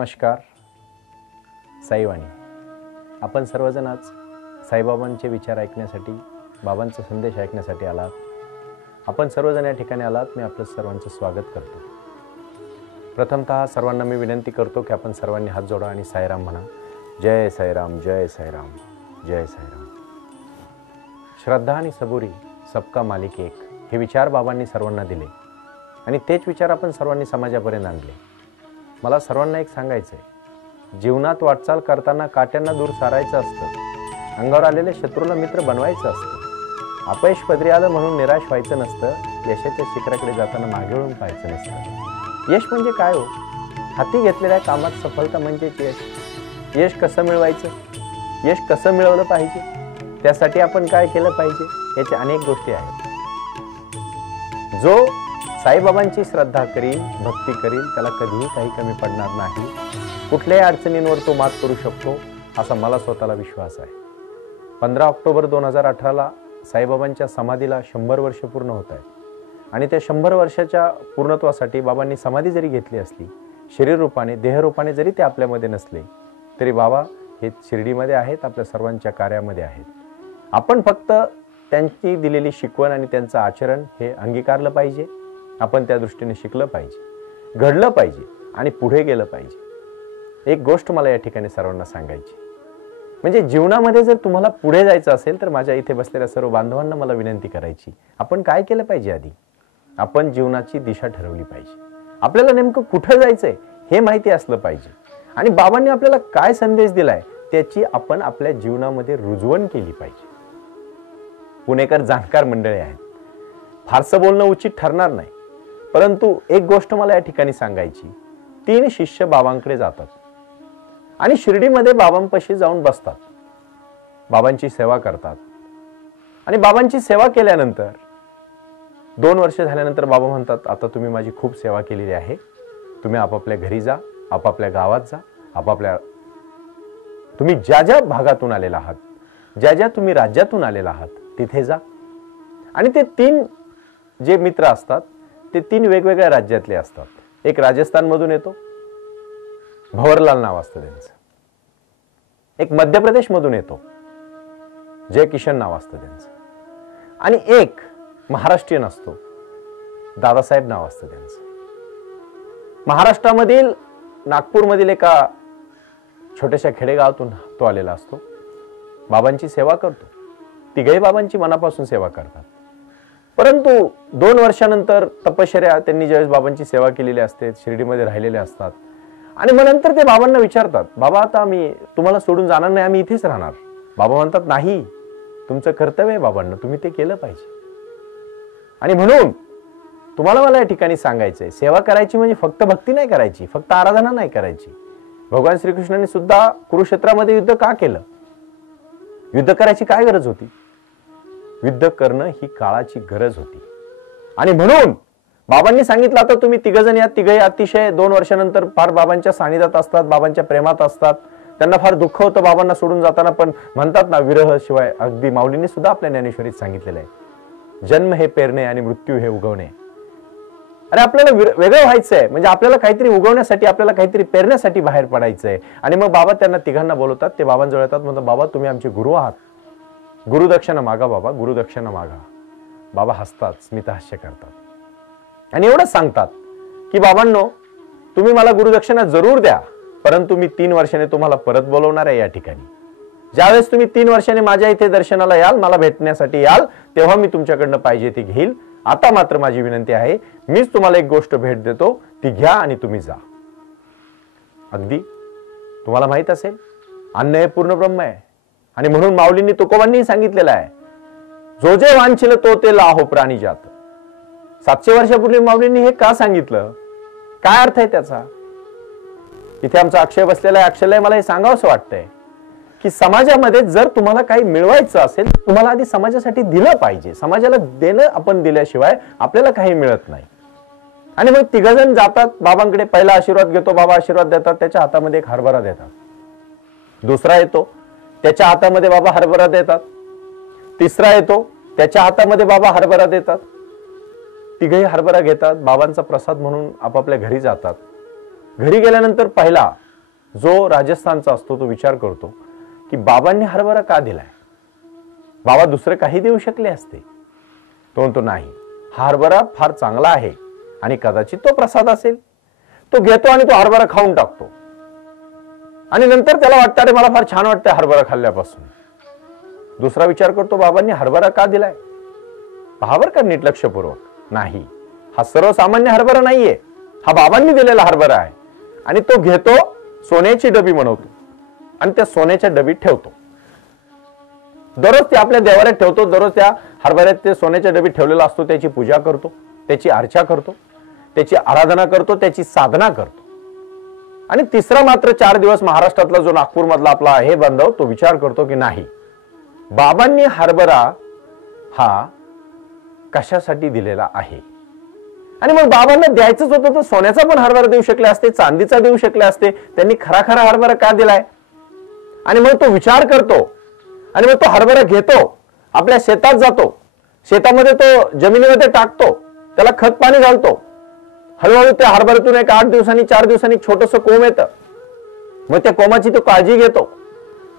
नमस्कार. साईवाणी. आपण सर्वजण आज साईबाबांचे विचार ऐकण्यासाठी, बाबांचा संदेश ऐकण्यासाठी आलात. आपण सर्वजण या ठिकाणी आलात. मी आपलं सर्वांचं स्वागत करतो. प्रथमतः सर्वांना मी विनंती करतो की आपण सर्वांनी हात जोडा आणि साईराम म्हणा. जय साईराम, जय साईराम, जय साईराम. श्रद्धा आणि सबुरी, सबका मालिक एक, हे विचार बाबांनी सर्वांना दिले आणि तेच विचार आपण सर्वांनी समाजापर्यंत आणले. मला सर्वांना एक सांगायचं आहे, जीवनात वाटचाल करताना काट्यांना दूर सारायचं असतं, अंगावर आलेले शत्रूला मित्र बनवायचं असतं, अपयश पदरी आलं म्हणून निराश व्हायचं नसतं, यशाच्या शिखराकडे जाताना मागे वळून पाहायचं नसतं. यश म्हणजे काय हो? हाती घेतलेल्या कामात सफलता म्हणजेच यश. यश कसं मिळवायचं, यश कसं मिळवलं पाहिजे, त्यासाठी आपण काय केलं पाहिजे, याच्या अनेक गोष्टी आहेत. जो साईबाबांची श्रद्धा करील, भक्ती करील, त्याला कधीही काही कमी पडणार नाही. कुठल्याही अडचणींवर तो मात करू शकतो, असा मला स्वतःला विश्वास आहे. 15 ऑक्टोबर 2018ला साईबाबांच्या समाधीला 100 वर्ष पूर्ण होत आहेत आणि त्या 100 वर्षाच्या पूर्णत्वासाठी बाबांनी समाधी जरी घेतली असली, शरीर रूपाने, देहरूपाने जरी ते आपल्यामध्ये नसले, तरी बाबा हे शिर्डीमध्ये आहेत, आपल्या सर्वांच्या कार्यामध्ये आहेत. आपण फक्त त्यांची दिलेली शिकवण आणि त्यांचं आचरण हे अंगीकारलं पाहिजे. आपण त्या दृष्टीने शिकलं पाहिजे, घडलं पाहिजे आणि पुढे गेलं पाहिजे. एक गोष्ट मला या ठिकाणी सर्वांना सांगायची, म्हणजे जीवनामध्ये जर तुम्हाला पुढे जायचं असेल तर माझ्या इथे बसलेल्या सर्व बांधवांना मला विनंती करायची, आपण काय केलं पाहिजे? आधी आपण जीवनाची दिशा ठरवली पाहिजे. आपल्याला नेमकं कुठं जायचंय हे माहिती असलं पाहिजे आणि बाबांनी आपल्याला काय संदेश दिलाय त्याची आपण आपल्या जीवनामध्ये रुजवण केली पाहिजे. पुणेकर जाणकार मंडळी आहेत, फारसं बोलणं उचित ठरणार नाही, परंतु एक गोष्ट मला या ठिकाणी सांगायची. 3 शिष्य बाबांकडे जातात आणि शिर्डीमध्ये बाबांपाशी जाऊन बसतात, बाबांची सेवा करतात आणि बाबांची सेवा केल्यानंतर 2 वर्ष झाल्यानंतर बाबा म्हणतात, आता तुम्ही माझी खूप सेवा केलेली आहे, तुम्ही आपापल्या घरी जा, आपापल्या गावात जा, आपापल्या तुम्ही ज्या ज्या भागातून आलेला आहात, ज्या ज्या तुम्ही राज्यातून आलेला आहात तिथे जा. आणि ते 3 जे मित्र असतात ते 3 वेगवेगळ्या राज्यातले असतात. एक राजस्थान मधून येतो, भंवरलाल नाव असतं त्यांचं. एक मध्य प्रदेश मधून येतो, जय किशन नाव असतं त्यांचं. आणि एक महाराष्ट्रीयन असतो, दादासाहेब नाव असतं त्यांचं. महाराष्ट्रामधील नागपूरमधील एका छोट्याशा खेडेगावातून तो आलेला असतो, बाबांची सेवा करतो. तिघही बाबांची मनापासून सेवा करतात. परंतु 2 वर्षानंतर तपश्चर्या त्यांनी ज्यावेळेस बाबांची सेवा केलेली असते, शिर्डीमध्ये राहिलेले असतात आणि मग नंतर ते बाबांना विचारतात, बाबा आता आम्ही तुम्हाला सोडून जाणार नाही, आम्ही इथेच राहणार. बाबा म्हणतात, नाही, तुमचं कर्तव्य आहे बाबांना, तुम्ही ते केलं पाहिजे. आणि म्हणून तुम्हाला मला या ठिकाणी सांगायचंय, सेवा करायची म्हणजे फक्त भक्ती नाही करायची, फक्त आराधना नाही करायची. भगवान श्रीकृष्णाने सुद्धा कुरुक्षेत्रामध्ये युद्ध का केलं? युद्ध करायची काय गरज होती? युद्ध करणं ही काळाची गरज होती. आणि म्हणून बाबांनी सांगितलं, आता तुम्ही तिघजण या, तिघही अतिशय 2 वर्षानंतर फार बाबांच्या सानिध्यात असतात, बाबांच्या प्रेमात असतात. त्यांना फार दुःख होतं बाबांना सोडून जाताना, पण म्हणतात ना, विरह शिवाय, अगदी माऊलींनी सुद्धा आपल्या ज्ञानेश्वरीत सांगितलेलं आहे, जन्म हे पेरणे आणि मृत्यू हे उगवणे. अरे आपल्याला वेगळं व्हायचंय, म्हणजे आपल्याला काहीतरी उगवण्यासाठी, आपल्याला काहीतरी पेरण्यासाठी बाहेर पडायचंय. आणि मग बाबा त्यांना तिघांना बोलवतात, ते बाबांजवळ येतात, म्हणतात, बाबा तुम्ही आमचे गुरु आहात, गुरुदक्षिणा मागा बाबा, गुरुदक्षिणा मागा. बाबा हसतात, स्मितहास्य करतात आणि एवढंच सांगतात की बाबांनो, तुम्ही मला गुरुदक्षिणा जरूर द्या, परंतु मी 3 वर्षाने तुम्हाला परत बोलवणार आहे या ठिकाणी. ज्यावेळेस तुम्ही 3 वर्षाने माझ्या इथे दर्शनाला याल, मला भेटण्यासाठी याल, तेव्हा मी तुमच्याकडनं पाहिजे ती घेईल. आता मात्र माझी विनंती आहे, मीच तुम्हाला एक गोष्ट भेट देतो, ती घ्या आणि तुम्ही जा. अगदी तुम्हाला माहित असेल, अन्न हे पूर्ण ब्रह्म आहे आणि म्हणून माऊलींनी, तुकोबांनी सांगितलेलं आहे, जो जे वांछिल तो ते लाहो प्राणी जात. 700 वर्षापूर्वी माऊलींनी हे का सांगितलं? काय अर्थ आहे त्याचा? इथे आमचा अक्षय बसलेला आहे. अक्षयला मला हे सांगावंसं वाटतंय की समाजामध्ये जर तुम्हाला काही मिळवायचं असेल, तुम्हाला आधी समाजासाठी दिलं पाहिजे. समाजाला देणं आपण दिल्याशिवाय आपल्याला काही मिळत नाही. आणि मग तिघजण जातात बाबांकडे, पहिला आशीर्वाद घेतो, बाबा आशीर्वाद देतात, त्याच्या हातामध्ये एक हरभरा देतात. दुसरा येतो, त्याच्या हातामध्ये बाबा हरभरा देतात. तिसरा येतो, त्याच्या हातामध्ये बाबा हरभरा देतात. तिघही हरभरा घेतात, बाबांचा प्रसाद म्हणून आपापल्या घरी जातात. घरी गेल्यानंतर पहिला जो राजस्थानचा असतो तो विचार करतो की बाबांनी हरभरा का दिलाय, बाबा दुसरे काही देऊ शकले असते. तो म्हणतो नाही, हा हरभरा फार चांगला आहे आणि कदाचित तो प्रसाद असेल. तो घेतो आणि तो हरभरा खाऊन टाकतो आणि नंतर त्याला वाटतं अरे मला फार छान वाटतं हरभरा खाल्ल्यापासून. दुसरा विचार करतो बाबांनी हरभरा का दिलाय, पहावर का नीट लक्षपूर्वक, नाही हा सर्वसामान्य हरभरा नाहीये, हा बाबांनी दिलेला हरभरा आहे. आणि तो घेतो, सोन्याची डबी बनवतो आणि त्या सोन्याच्या डबीत ठेवतो. दररोज ते आपल्या देवाऱ्यात ठेवतो, दररोज त्या हरभऱ्यात ते सोन्याच्या डबीत ठेवलेला असतो, त्याची पूजा करतो, त्याची अर्चा करतो, त्याची आराधना करतो, त्याची साधना करतो. आणि तिसरा मात्र 4 दिवस महाराष्ट्रातला जो नागपूर मधला आपला हे बांधव तो विचार करतो की नाही, बाबांनी हरभरा हा कशासाठी दिलेला आहे. आणि मग बाबांना द्यायचंच होतं तर सोन्याचा पण हरभरा देऊ शकले असते, चांदीचा देऊ शकले असते, त्यांनी खरा खरा हरभरा का दिलाय. आणि मग तो विचार करतो आणि मग तो हरभरा घेतो, आपल्या शेतात जातो, शेतामध्ये तो जमिनीमध्ये टाकतो, त्याला खत पाणी घालतो. हळूहळू त्या हरभऱ्यातून एक 8 दिवसांनी 4 दिवसांनी छोटस कोंब येतं. मग त्या कोंबाची तो काळजी घेतो.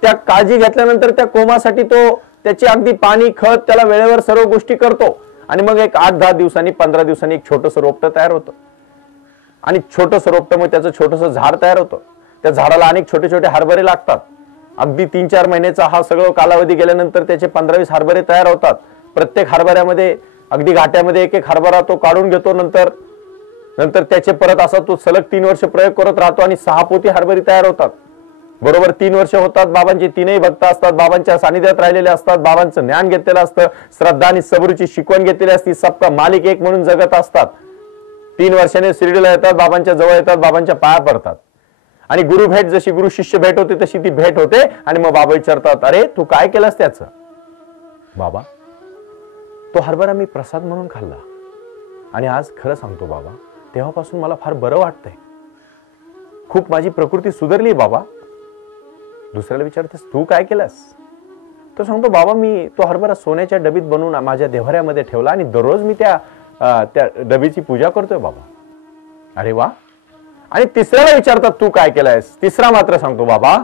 त्या काळजी घेतल्यानंतर त्या कोंबासाठी तो त्याची अगदी पाणी खत त्याला वेळेवर सर्व गोष्टी करतो. आणि मग एक 8-10 दिवसांनी 15 दिवसांनी एक छोटस रोपटं तयार होतं आणि छोटस रोपटं मग त्याचं छोटस झाड तयार होतं. त्या झाडाला अनेक छोटे छोटे हरभरे लागतात. अगदी 3-4 महिन्याचा हा सगळं कालावधी गेल्यानंतर त्याचे 15-20 हरभरे तयार होतात. प्रत्येक हरभऱ्यामध्ये अगदी घाट्यामध्ये एक हरभरा तो काढून घेतो. नंतर त्याचे परत असा तो सलग 3 वर्ष प्रयोग करत राहतो आणि 6 पोती हरभरी तयार होतात. बरोबर 3 वर्ष होतात. बाबांचे 3ही भक्त असतात, बाबांच्या सानिध्यात राहिलेले असतात, बाबांचं ज्ञान घेतलेलं असतं, श्रद्धा आणि सबरूची शिकवण घेतलेली असती, सप्त मालिक एक म्हणून जगत असतात. 3 वर्षाने शिर्डीला येतात, बाबांच्या जवळ येतात, बाबांच्या पाया पडतात. आणि गुरु भेट जशी गुरु शिष्य भेट होते तशी ती भेट होते. आणि मग बाबा विचारतात, अरे तू काय केलंस त्याचं. बाबा, तो हरभरा मी प्रसाद म्हणून खाल्ला आणि आज खरं सांगतो बाबा, तेव्हापासून मला फार बरं वाटतंय, खूप माझी प्रकृती सुधारली बाबा. दुसऱ्याला विचारतेस तू काय केलंस. तो सांगतो बाबा मी तो हरभरा सोन्याच्या डबीत बनवून माझ्या देव्हाऱ्यामध्ये ठेवला आणि दररोज मी त्या डबीची पूजा करतोय बाबा. अरे वा. आणि तिसऱ्याला विचारतात तू काय केलंयस. तिसरा मात्र सांगतो बाबा,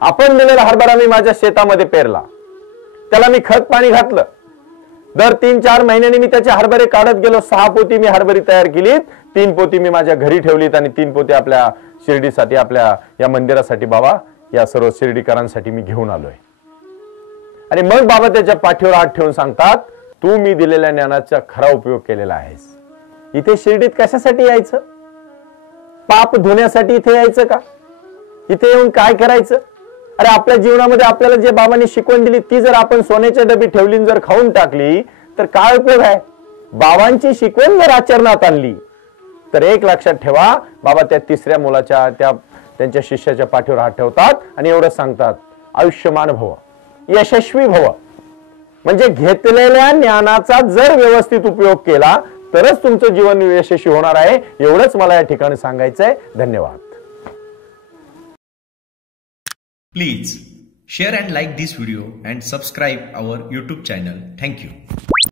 आपण दिलेला हरभरा मी माझ्या शेतामध्ये पेरला, त्याला मी खत पाणी घातलं, दर 3-4 महिन्यांनी मी त्याचे हरभरे काढत गेलो. 6 पोती मी हरभरी तयार केलीत, 3 पोती मी माझ्या घरी ठेवलीत आणि 3 पोती आपल्या शिर्डीसाठी, आपल्या या मंदिरासाठी बाबा, या सर्व शिर्डीकरांसाठी मी घेऊन आलोय. आणि मग बाबा त्याच्या पाठीवर हात ठेवून सांगतात, तू मी दिलेल्या ज्ञानाचा खरा उपयोग केलेला आहेस. इथे शिर्डीत कशासाठी यायचं, पाप धुण्यासाठी इथे यायचं का, इथे येऊन काय करायचं. अरे आपल्या जीवनामध्ये आपल्याला जे बाबांनी शिकवण दिली ती जर आपण सोन्याच्या डबी ठेवली जर खाऊन टाकली तर काय उपयोग आहे. बाबांची शिकवण जर आचरणात आणली तर एक लक्षात ठेवा, बाबा त्या तिसऱ्या मुलाच्या त्यांच्या शिष्याच्या पाठीवर हात ठेवतात आणि एवढं सांगतात, आयुष्यमान भव, यशस्वी भव. म्हणजे घेतलेल्या ज्ञानाचा जर व्यवस्थित उपयोग केला तरच तुमचं जीवन यशस्वी होणार आहे. एवढंच मला या ठिकाणी सांगायचंय. धन्यवाद. Please share and like this video and subscribe our YouTube channel. Thank you.